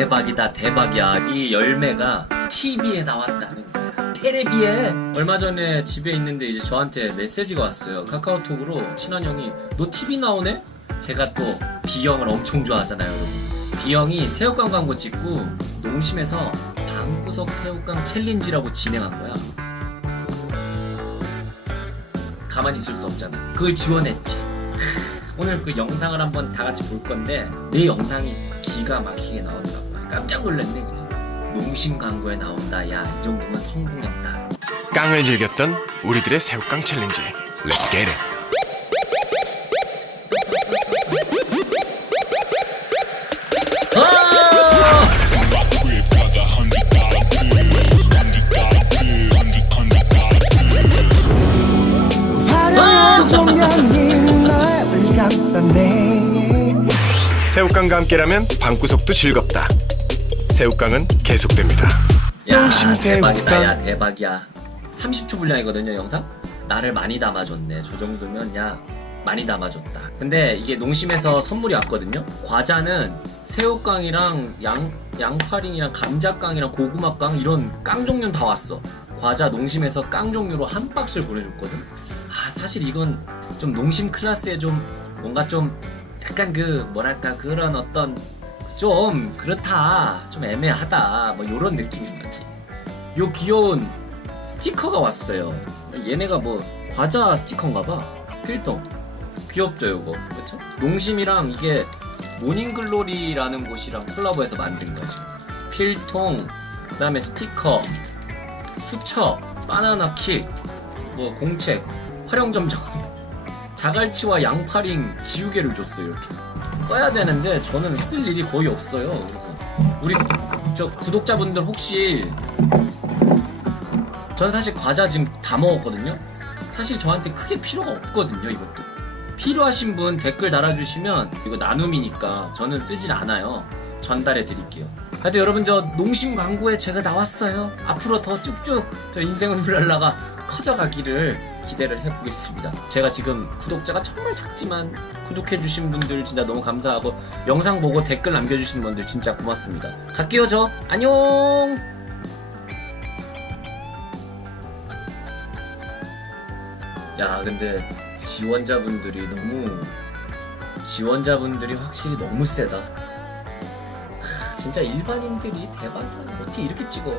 대박이다 대박이야. 이 열매가 TV에 나왔다는 거야. 테레비에. 얼마 전에 집에 있는데 이제 저한테 메시지가 왔어요. 카카오톡으로 친한 형이 너 TV 나오네? 제가 또 B형을 엄청 좋아하잖아요 여러분. B형이 새우깡 광고 찍고 농심에서 방구석 새우깡 챌린지라고 진행한 거야. 가만히 있을 수 없잖아. 그걸 지원했지. 오늘 그 영상을 한번 다 같이 볼 건데 내 영상이 기가 막히게 나온다. 봐. 깜짝 놀랐네 그냥. 농심 광고에 나온다. 야 이 정도면 성공했다. 깡을 즐겼던 우리들의 새우깡 챌린지. Let's get it. 아! 화려한 조명이 나를 감싸네 새우깡과 함께라면 방구석도 즐겁다 새우깡은 계속됩니다. 야 농심 새우깡. 대박이다 야 대박이야. 30초 분량이거든요 영상? 나를 많이 담아줬네. 저 정도면 야 많이 담아줬다. 근데 이게 농심에서 선물이 왔거든요? 과자는 새우깡이랑 양 양파링이랑 감자깡이랑 고구마깡 이런 깡 종류는 다 왔어. 과자 농심에서 깡 종류로 한 박스를 보내줬거든? 아 사실 이건 좀 농심 클래스에 좀 뭔가 좀 약간 그 뭐랄까 그런 어떤 좀 그렇다 좀 애매하다 뭐 요런 느낌인 거지. 요 귀여운 스티커가 왔어요. 얘네가 뭐 과자 스티커인가 봐. 필통. 귀엽죠 요거. 그쵸? 농심이랑 이게 모닝글로리라는 곳이랑 콜라보해서 만든 거지. 필통 그 다음에 스티커 수첩 바나나 킥뭐 공책 활용점정 자갈치와 양파링 지우개를 줬어요 이렇게. 써야 되는데 저는 쓸 일이 거의 없어요. 그래서 우리 저 구독자분들 혹시 전 사실 과자 지금 다 먹었거든요. 사실 저한테 크게 필요가 없거든요 이것도. 필요하신 분 댓글 달아주시면 이거 나눔이니까 저는 쓰질 않아요. 전달해 드릴게요. 하여튼 여러분 저 농심 광고에 제가 나왔어요. 앞으로 더 쭉쭉 저 인생은 불랄라가 커져가기를 기대를 해보겠습니다. 제가 지금 구독자가 정말 작지만 구독해주신 분들 진짜 너무 감사하고 영상 보고 댓글 남겨주신 분들 진짜 고맙습니다. 갈게요 저. 안녕! 야 근데 지원자분들이 너무 지원자분들이 확실히 너무 세다. 하, 진짜 일반인들이 대박이야. 어떻게 이렇게 찍어